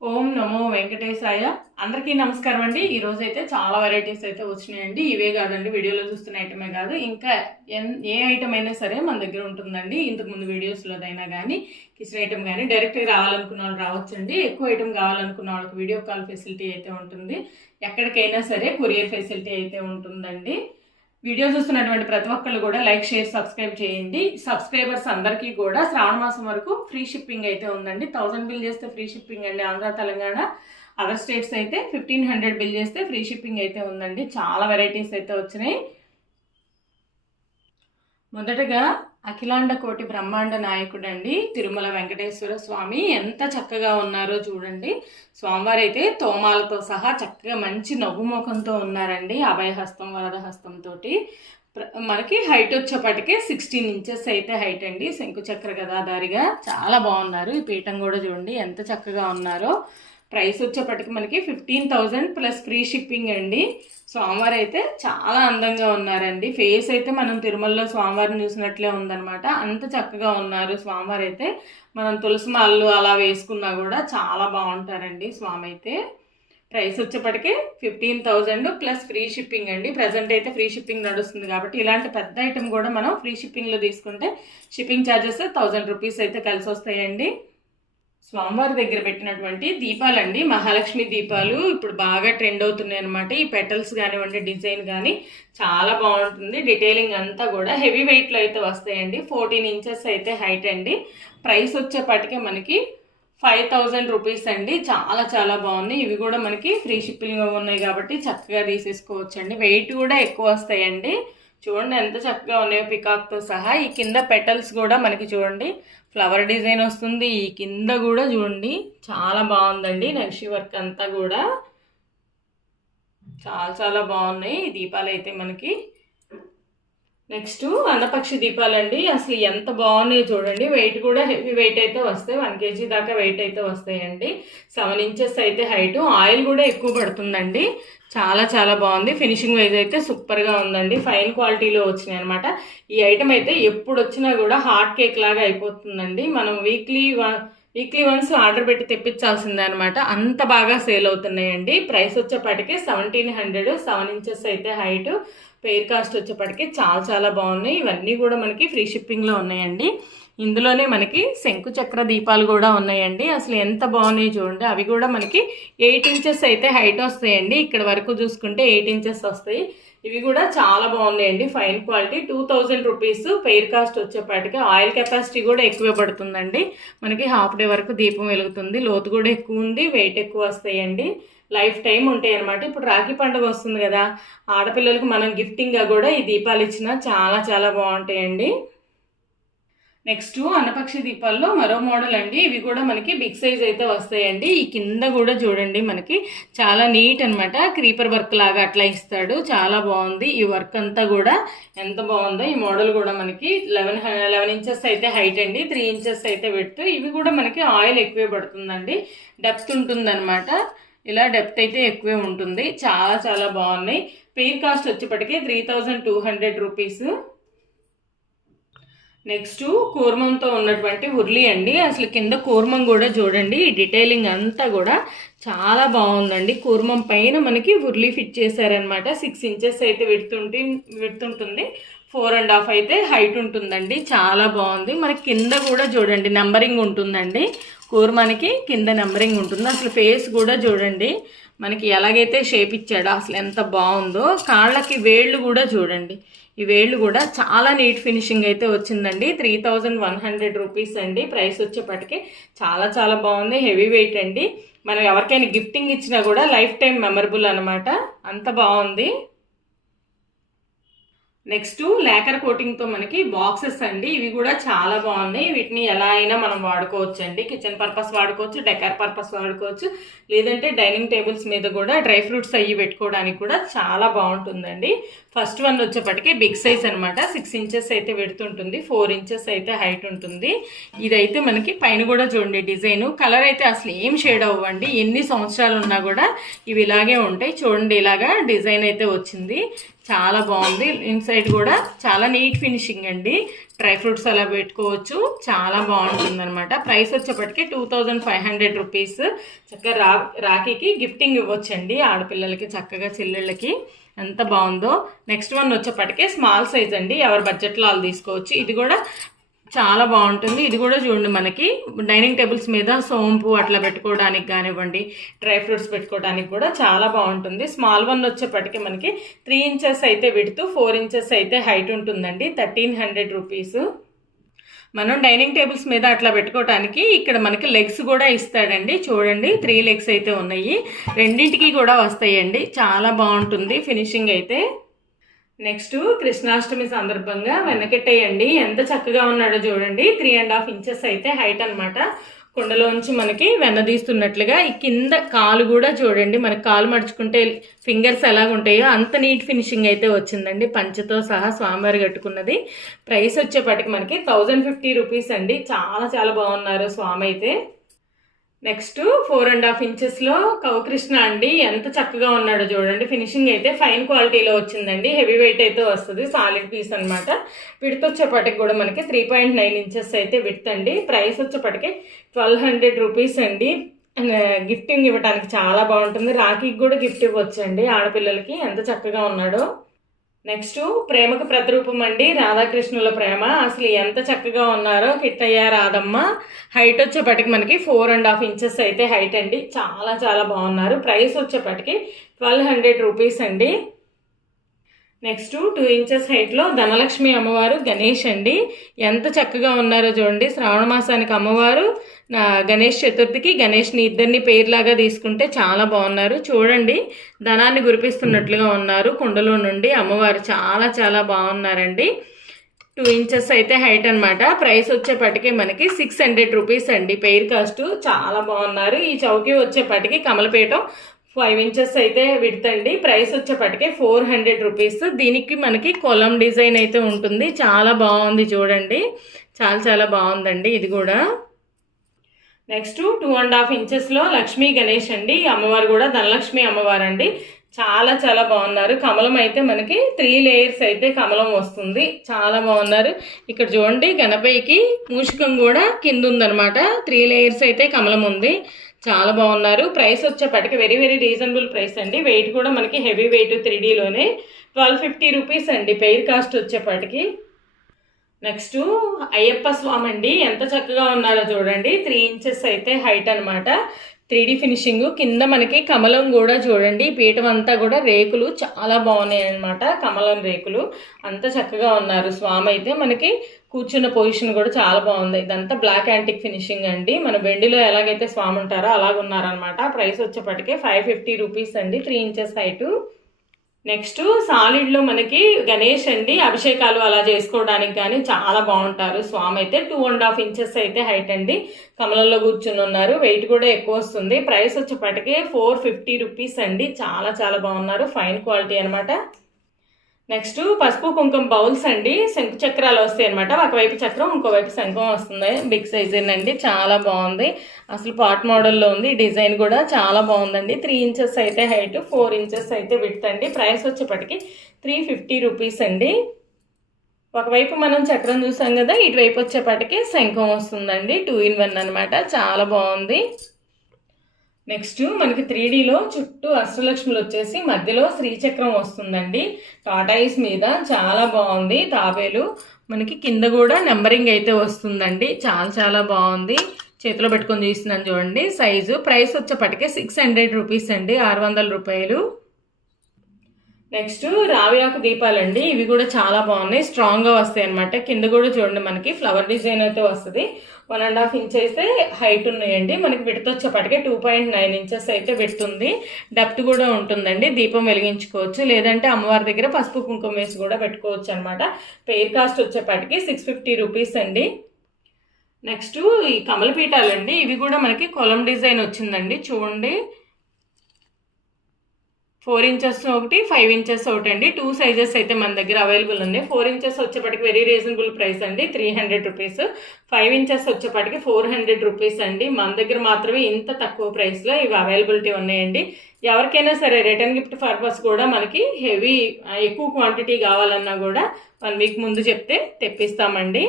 ఓం నమో వెంకటేశాయ. అందరికీ నమస్కారం అండి. ఈరోజు అయితే చాలా వెరైటీస్ అయితే వచ్చినాయండి. ఇవే కాదండి, వీడియోలో చూస్తున్న ఐటమే కాదు, ఇంకా ఏ ఐటమ్ అయినా సరే మన దగ్గర ఉంటుందండి. ఇంతకుముందు వీడియోస్లోదైనా కానీ కిచెన్ ఐటమ్ కానీ డైరెక్ట్గా రావాలనుకున్న వాళ్ళు రావచ్చండి. ఎక్కువ ఐటమ్ కావాలనుకున్న వాళ్ళకి వీడియో కాల్ ఫెసిలిటీ అయితే ఉంటుంది. ఎక్కడికైనా సరే కొరియర్ ఫెసిలిటీ అయితే ఉంటుందండి. వీడియో చూస్తున్నటువంటి ప్రతి ఒక్కళ్ళు కూడా లైక్, షేర్, సబ్స్క్రైబ్ చేయండి. సబ్స్క్రైబర్స్ అందరికీ కూడా శ్రావణ మాసం వరకు ఫ్రీ షిప్పింగ్ అయితే ఉందండి. 1000 బిల్ చేస్తే ఫ్రీ షిప్పింగ్ అండి. ఆంధ్ర, తెలంగాణ, అదర్ స్టేట్స్ అయితే 1500 బిల్ చేస్తే ఫ్రీ షిప్పింగ్ అయితే ఉందండి. చాలా వెరైటీస్ అయితే వచ్చినాయి. మొదటగా అఖిలాండ కోటి బ్రహ్మాండ నాయకుడు అండి తిరుమల వెంకటేశ్వర స్వామి ఎంత చక్కగా ఉన్నారో చూడండి. స్వామివారు అయితే తోమాలతో సహా చక్కగా మంచి నవ్వుముఖంతో ఉన్నారండి. అభయహస్తం, వరదహస్తంతో మనకి హైట్ వచ్చేపటికే 16 ఇంచెస్ అయితే హైట్ అండి. శంకుచక్ర గదాధారిగా చాలా బాగున్నారు. ఈ పీఠం కూడా చూడండి ఎంత చక్కగా ఉన్నారో. ప్రైస్ వచ్చేపటికి మనకి 15,000 ప్లస్ ఫ్రీ షిప్పింగ్ అండి. స్వామివారు అయితే చాలా అందంగా ఉన్నారండి. ఫేస్ అయితే మనం తిరుమలలో స్వామివారిని చూసినట్లే ఉందనమాట. అంత చక్కగా ఉన్నారు స్వామివారు అయితే. మనం తులసి మాలలు అలా వేసుకున్నా కూడా చాలా బాగుంటారండి స్వామి అయితే. ప్రైస్ వచ్చేపటికి 15,000 ప్లస్ ఫ్రీ షిప్పింగ్ అండి. ప్రజెంట్ అయితే ఫ్రీ షిప్పింగ్ నడుస్తుంది కాబట్టి ఇలాంటి పెద్ద ఐటమ్ కూడా మనం ఫ్రీ షిప్పింగ్లో తీసుకుంటే షిప్పింగ్ ఛార్జెస్ 1000 రూపీస్ అయితే కలిసి వస్తాయండి. స్వామివారి దగ్గర పెట్టినటువంటి దీపాలండి, మహాలక్ష్మి దీపాలు ఇప్పుడు బాగా ట్రెండ్ అవుతున్నాయి అనమాట. ఈ పెటల్స్ కానివ్వండి, డిజైన్ కానీ చాలా బాగుంటుంది. డీటెయిలింగ్ అంతా కూడా హెవీ వెయిట్లో అయితే వస్తాయండి. 14 ఇంచెస్ అయితే హైట్ అండి. ప్రైస్ వచ్చేపటికే మనకి 5,000 రూపీస్ అండి. చాలా చాలా బాగున్నాయి. ఇవి కూడా మనకి ఫ్రీ షిప్పింగ్ ఉన్నాయి కాబట్టి చక్కగా తీసేసుకోవచ్చండి. వెయిట్ కూడా ఎక్కువ వస్తాయండి. చూడండి ఎంత చక్కగా ఉన్నాయో పికాక్తో సహా. ఈ కింద పెటల్స్ కూడా మనకి చూడండి ఫ్లవర్ డిజైన్ వస్తుంది. ఈ కింద కూడా చూడండి చాలా బాగుందండి. నక్షి వర్క్ అంతా కూడా చాలా చాలా బాగున్నాయి ఈ దీపాలు అయితే మనకి. నెక్స్ట్ అన్నపక్షి దీపాలండి. అసలు ఎంత బాగున్నాయి చూడండి. వెయిట్ కూడా హెవీ వెయిట్ అయితే వస్తాయి. 1 kg దాకా వెయిట్ అయితే వస్తాయండి. 7 ఇంచెస్ అయితే హైట్. ఆయిల్ కూడా ఎక్కువ పడుతుందండి. చాలా చాలా బాగుంది. ఫినిషింగ్ వైజ్ అయితే సూపర్గా ఉందండి. ఫైన్ క్వాలిటీలో వచ్చినాయి అనమాట. ఈ ఐటమ్ అయితే ఎప్పుడు వచ్చినా కూడా హాట్ కేక్ లాగా అయిపోతుందండి. మనం వీక్లీ వన్స్ ఆర్డర్ పెట్టి తెప్పించాల్సిందే అనమాట. అంత బాగా సేల్ అవుతున్నాయండి. ప్రైస్ వచ్చేపటికి 1700, 7 ఇంచెస్ అయితే హైట్. పెయిర్ కాస్ట్ వచ్చేపటికి చాలా చాలా బాగున్నాయి. ఇవన్నీ కూడా మనకి ఫ్రీ షిప్పింగ్లో ఉన్నాయండి. ఇందులోనే మనకి శంకుచక్ర దీపాలు కూడా ఉన్నాయండి. అసలు ఎంత బాగున్నాయి చూడండి. అవి కూడా మనకి 8 ఇంచెస్ అయితే హైట్ వస్తాయండి. ఇక్కడ వరకు చూసుకుంటే 8 ఇంచెస్ వస్తాయి. ఇవి కూడా చాలా బాగున్నాయండి. Fine quality. 2000 rupees. Pair cost వచ్చేపాటికి. ఆయిల్ కెపాసిటీ కూడా ఎక్కువే పడుతుందండి. మనకి హాఫ్ డే వరకు దీపం వెలుగుతుంది. లోతు కూడా ఎక్కువ ఉంది. వెయిట్ ఎక్కువ వస్తాయండి. లైఫ్ టైం ఉంటాయి అనమాట. ఇప్పుడు రాఖీ పండుగ వస్తుంది కదా, ఆడపిల్లలకు మనం గిఫ్టింగ్గా కూడా ఈ దీపాలు ఇచ్చినా చాలా చాలా బాగుంటాయండి. నెక్స్ట్ అన్నపక్షి దీపాల్లో మరో మోడల్ అండి. ఇవి కూడా మనకి బిగ్ సైజ్ అయితే వస్తాయండి. ఈ కింద కూడా చూడండి మనకి చాలా నీట్ అనమాట. క్రీపర్ వర్క్ లాగా అట్లా ఇస్తాడు. చాలా బాగుంది. ఈ వర్క్ అంతా కూడా ఎంత బాగుందో. ఈ మోడల్ కూడా మనకి 11 ఇంచెస్ అయితే హైట్ అండి. 3 ఇంచెస్ అయితే విడ్త్. ఇవి కూడా మనకి ఆయిల్ ఎక్కువే పడుతుందండి. డెప్త్ ఉంటుందన్నమాట. ఇలా డెప్త్ అయితే ఎక్కువే ఉంటుంది. చాలా చాలా బాగున్నాయి. పెయిర్ కాస్ట్ వచ్చేప్పటికీ 3200 రూపీస్. నెక్స్ట్ కూర్మంతో ఉన్నటువంటి ఉర్లి అండి. అసలు కింద కూర్మం కూడా చూడండి. ఈ డీటెయిలింగ్ అంతా కూడా చాలా బాగుందండి. కూర్మం పైన మనకి ఉర్లి ఫిట్ చేశారనమాట. 6 ఇంచెస్ అయితే విడుతుంటుంది. 4.5 అయితే హైట్ ఉంటుందండి. చాలా బాగుంది. మనకి కింద కూడా చూడండి నెంబరింగ్ ఉంటుందండి. కూర్మానికి కింద నెంబరింగ్ ఉంటుంది. అసలు ఫేస్ కూడా చూడండి మనకి ఎలాగైతే షేప్ ఇచ్చాడో అసలు ఎంత బాగుందో. కాళ్ళకి వేళ్ళు కూడా చూడండి. ఈ వేళ్ళు కూడా చాలా నీట్ ఫినిషింగ్ అయితే వచ్చిందండి. 3100 రూపీస్ అండి. ప్రైస్ వచ్చేపటికి చాలా చాలా బాగుంది. హెవీ వెయిట్ అండి. మనం ఎవరికైనా గిఫ్టింగ్ ఇచ్చినా కూడా లైఫ్ టైం మెమరబుల్ అనమాట. అంత బాగుంది. నెక్స్ట్ లేకర్ కోటింగ్తో మనకి బాక్సెస్ అండి. ఇవి కూడా చాలా బాగున్నాయి. వీటిని ఎలా అయినా మనం వాడుకోవచ్చు అండి. కిచెన్ పర్పస్ వాడుకోవచ్చు, డెకర్ పర్పస్ వాడుకోవచ్చు, లేదంటే డైనింగ్ టేబుల్స్ మీద కూడా డ్రై ఫ్రూట్స్ అయ్యి పెట్టుకోవడానికి కూడా చాలా బాగుంటుందండి. ఫస్ట్ వన్ వచ్చేప్పటికి బిగ్ సైజ్ అనమాట. 6 ఇంచెస్ అయితే పెడుతుంటుంది. 4 ఇంచెస్ అయితే హైట్ ఉంటుంది. ఇదైతే మనకి పైన కూడా చూడండి డిజైన్. కలర్ అయితే అసలు ఏం షేడ్ అవ్వండి. ఎన్ని సంవత్సరాలు ఉన్నా కూడా ఇవి ఇలాగే ఉంటాయి. చూడండి ఇలాగా డిజైన్ అయితే వచ్చింది. చాలా బాగుంది. ఇన్సైడ్ కూడా చాలా నీట్ ఫినిషింగ్ అండి. డ్రై ఫ్రూట్స్ అలా పెట్టుకోవచ్చు, చాలా బాగుంటుంది అనమాట. ప్రైస్ వచ్చేప్పటికి 2500 రూపీస్. చక్కగా రాఖీకి గిఫ్టింగ్ ఇవ్వచ్చండి ఆడపిల్లలకి, చక్కగా చెల్లెళ్ళకి. ఎంత బాగుందో. నెక్స్ట్ వన్ వచ్చేప్పటికే స్మాల్ సైజ్ అండి, ఎవరి బడ్జెట్లో వాళ్ళు తీసుకోవచ్చు. ఇది కూడా చాలా బాగుంటుంది. ఇది కూడా చూడండి, మనకి డైనింగ్ టేబుల్స్ మీద సోంపు అట్లా పెట్టుకోవడానికి కానివ్వండి, డ్రై ఫ్రూట్స్ పెట్టుకోవడానికి కూడా చాలా బాగుంటుంది. స్మాల్ వన్ వచ్చేప్పటికి మనకి 3 ఇంచెస్ అయితే విడ్త్, 4 ఇంచెస్ అయితే హైట్ ఉంటుందండి. 1300 రూపీస్. మనం డైనింగ్ టేబుల్స్ మీద అట్లా పెట్టుకోవడానికి ఇక్కడ మనకి లెగ్స్ కూడా ఇస్తాడండి. చూడండి 3 లెగ్స్ అయితే ఉన్నాయి, రెండింటికి కూడా వస్తాయండి. చాలా బాగుంటుంది ఫినిషింగ్ అయితే. నెక్స్ట్ కృష్ణాష్టమి సందర్భంగా వెనకెట్టేయండి, ఎంత చక్కగా ఉన్నాడో చూడండి. 3.5 ఇంచెస్ అయితే హైట్ అనమాట. కుండలోంచి మనకి వెన్నదీస్తున్నట్లుగా ఈ కింద కాలు కూడా చూడండి, మనకి కాలు మడుచుకుంటే ఫింగర్స్ ఎలాగుంటాయో అంత నీట్ ఫినిషింగ్ అయితే వచ్చిందండి. పంచతో సహా స్వామివారి కట్టుకున్నది. ప్రైస్ వచ్చేప్పటికి మనకి 1050 రూపీస్ అండి. చాలా చాలా బాగున్నారు స్వామి అయితే. నెక్స్ట్ 4.5 ఇంచెస్లో కృష్ణ అండి, ఎంత చక్కగా ఉన్నాడో చూడండి. ఫినిషింగ్ అయితే ఫైన్ క్వాలిటీలో వచ్చిందండి. హెవీ వెయిట్ అయితే వస్తుంది, సాలిడ్ పీస్ అనమాట. విడ్త్ వచ్చేప్పటికి కూడా మనకి 3.9 ఇంచెస్ అయితే విడ్త్ అండి. ప్రైస్ వచ్చేప్పటికి 1200 రూపీస్ అండి. గిఫ్టింగ్ ఇవ్వడానికి చాలా బాగుంటుంది. రాఖీకి కూడా గిఫ్ట్ ఇవ్వచ్చండి ఆడపిల్లలకి. ఎంత చక్కగా ఉన్నాడో. నెక్స్ట్ ప్రేమకు ప్రతిరూపం అండి, రాధాకృష్ణుల ప్రేమ. అసలు ఎంత చక్కగా ఉన్నారో కిట్టయ్య రాధమ్మ. హైట్ వచ్చేప్పటికి మనకి 4.5 ఇంచెస్ అయితే హైట్ అండి. చాలా చాలా బాగున్నారు. ప్రైస్ వచ్చేప్పటికి 1200 రూపీస్ అండి. నెక్స్ట్ 2 ఇంచెస్ హైట్లో ధనలక్ష్మి అమ్మవారు, గణేష్ అండి. ఎంత చక్కగా ఉన్నారో చూడండి. శ్రావణ మాసానికి అమ్మవారు, గణేష్ చతుర్థికి గణేష్ని ఇద్దరిని పేర్లాగా తీసుకుంటే చాలా బాగున్నారు. చూడండి ధనాన్ని గురిపిస్తున్నట్లుగా ఉన్నారు కుండలో నుండి. అమ్మవారు చాలా చాలా బాగున్నారండి. 2 ఇంచెస్ అయితే హైట్ అనమాట. ప్రైస్ వచ్చేప్పటికి మనకి 600 రూపీస్ అండి. Pair cost. చాలా బాగున్నారు. ఈ చౌకీ వచ్చేప్పటికి కమలపేటం 5 ఇంచెస్ అయితే విడ్త్ అండి. ప్రైస్ వచ్చేప్పటికే 400 రూపీస్. దీనికి మనకి కొలం డిజైన్ అయితే ఉంటుంది. చాలా బాగుంది చూడండి, చాలా చాలా బాగుందండి ఇది కూడా. నెక్స్ట్ 2.5 ఇంచెస్లో లక్ష్మీ గణేష్ అండి. అమ్మవారు కూడా ధనలక్ష్మి అమ్మవారు అండి. చాలా చాలా బాగున్నారు. కమలం అయితే మనకి 3 లేయర్స్ అయితే కమలం వస్తుంది. చాలా బాగున్నారు. ఇక్కడ చూడండి గణపయ్యకి మూషికం కూడా కింద ఉందనమాట. 3 లేయర్స్ అయితే కమలం ఉంది. చాలా బాగున్నారు. ప్రైస్ వచ్చేప్పటికి వెరీ వెరీ రీజనబుల్ ప్రైస్ అండి. వెయిట్ కూడా మనకి హెవీ వెయిట్ 3Dలోనే 1250 రూపీస్ అండి పెయిర్ కాస్ట్ వచ్చేప్పటికి. నెక్స్ట్ అయ్యప్ప స్వామి అండి, ఎంత చక్కగా ఉన్నారో చూడండి. 3 ఇంచెస్ అయితే హైట్ అనమాట. 3D finishing. కింద మనకి కమలం కూడా చూడండి. పీఠం అంతా కూడా రేకులు చాలా బాగున్నాయి అనమాట. కమలం రేకులు. అంత చక్కగా ఉన్నారు స్వామి అయితే. మనకి కూర్చున్న పొజిషన్ కూడా చాలా బాగుంది. ఇదంతా బ్లాక్ యాంటిక్ ఫినిషింగ్ అండి. మన వెండిలో ఎలాగైతే స్వామి ఉంటారో అలాగున్నారనమాట. ప్రైస్ వచ్చేప్పటికే 550 రూపీస్ అండి. 3 ఇంచెస్ హైటు. నెక్స్ట్ సాలిడ్లో మనకి గణేష్ అండి. అభిషేకాలు అలా చేసుకోవడానికి కానీ చాలా బాగుంటారు స్వామి అయితే. 2.5 ఇంచెస్ అయితే హైట్ అండి. కమలంలో కూర్చుని ఉన్నారు. వెయిట్ కూడా ఎక్కువ వస్తుంది. ప్రైస్ వచ్చేప్పటికే 450 రూపీస్ అండి. చాలా చాలా బాగున్నారు. ఫైన్ క్వాలిటీ అనమాట. నెక్స్ట్ పసుపు కుంకుమ బౌల్స్ అండి. శంకు చక్రాలు వస్తాయి అనమాట. ఒకవైపు చక్రం, ఇంకోవైపు శంఖం వస్తుంది. బిగ్ సైజ్ అండి. చాలా బాగుంది. అసలు పాట్ మోడల్లో ఉంది. డిజైన్ కూడా చాలా బాగుందండి. 3 ఇంచెస్ అయితే హైట్, 4 ఇంచెస్ అయితే విడ్త్ అండి. ప్రైస్ వచ్చేప్పటికి 350 రూపీస్ అండి. ఒకవైపు మనం చక్రం చూసాం కదా, ఇటువైపు వచ్చేప్పటికి శంఖం వస్తుందండి. 2 in 1 అనమాట. చాలా బాగుంది. నెక్స్ట్ మనకి 3Dలో చుట్టూ అష్టలక్ష్ములు వచ్చేసి మధ్యలో శ్రీచక్రం వస్తుందండి. టాటాయిస్ మీద చాలా బాగుంది. తాబేలు మనకి కింద కూడా నెంబరింగ్ అయితే వస్తుందండి. చాలా చాలా బాగుంది. చేతిలో పెట్టుకొని చూస్తున్నాను చూడండి సైజు. ప్రైస్ వచ్చేప్పటికే 600 రూపీస్ అండి. 600 రూపాయలు. నెక్స్ట్ రావి ఆకు దీపాలండి. ఇవి కూడా చాలా బాగున్నాయి. స్ట్రాంగ్గా వస్తాయి అనమాట. కింద కూడా చూడండి మనకి ఫ్లవర్ డిజైన్ అయితే వస్తుంది. 1.5 ఇంచ్ అయితే హైట్ ఉన్నాయండి. మనకి విడత వచ్చేప్పటికే 2.9 ఇంచెస్ అయితే పెడుతుంది. డెప్త్ కూడా ఉంటుందండి. దీపం వెలిగించుకోవచ్చు, లేదంటే అమ్మవారి దగ్గర పసుపు కుంకుమ వేసి కూడా పెట్టుకోవచ్చు అనమాట. పెయిర్ కాస్ట్ వచ్చేప్పటికి 650 రూపీస్ అండి. నెక్స్ట్ ఈ కమలపీఠాలండి. ఇవి కూడా మనకి కొలం డిజైన్ వచ్చిందండి. చూడండి 4 ఇంచెస్ ఒకటి, 5 ఇంచెస్ ఒకటి అండి. 2 సైజెస్ అయితే మన దగ్గర అవైలబుల్ ఉన్నాయి. 4 ఇంచెస్ వచ్చేప్పటికి వెరీ రీజనబుల్ ప్రైస్ అండి, 300 రూపీస్. 5 ఇంచెస్ వచ్చేప్పటికి 400 రూపీస్ అండి. మన దగ్గర మాత్రమే ఇంత తక్కువ ప్రైస్లో ఇవి అవైలబిలిటీ ఉన్నాయండి. ఎవరికైనా సరే రిటర్న్ గిఫ్ట్ పర్పస్ కూడా మనకి హెవీ ఎక్కువ క్వాంటిటీ కావాలన్నా కూడా 1 వీక్ ముందు చెప్తే తెప్పిస్తామండి.